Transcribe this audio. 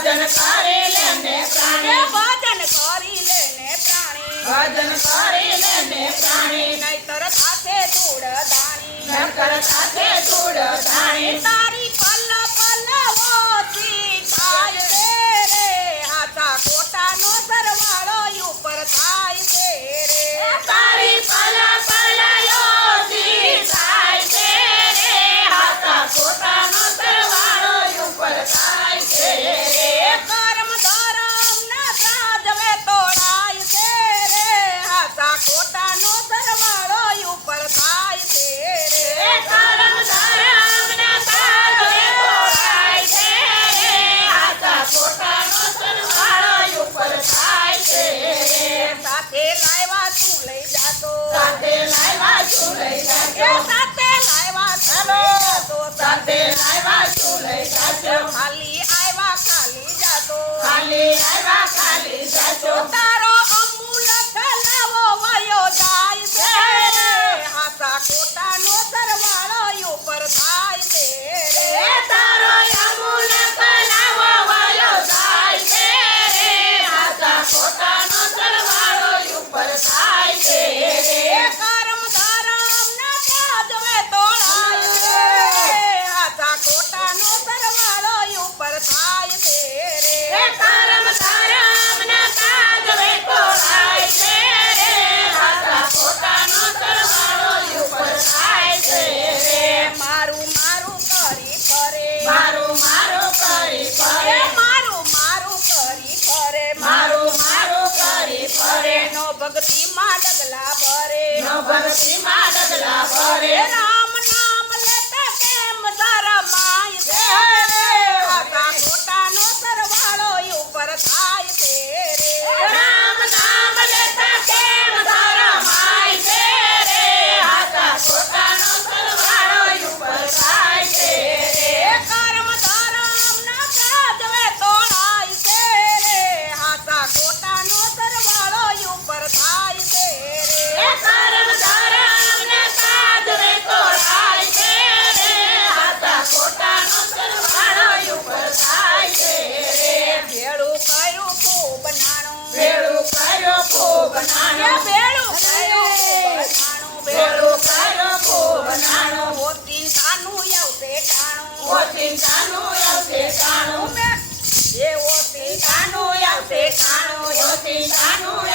ભજન કરી લેને પ્રાણી. ભજન કરી લેને પ્રાણી. ભજન કરી લેને પ્રાણી. નહીતર સાથે ધૂળ ધાણી. નહીતર સાથે ધૂળ ધાણી. તારી खाली आयवा खाली जातो. खाली आयवा खाली जातो. ભક્તિ માં ડગલા ભરે. ભક્તિ માં ડગલા ભરે. Ram I know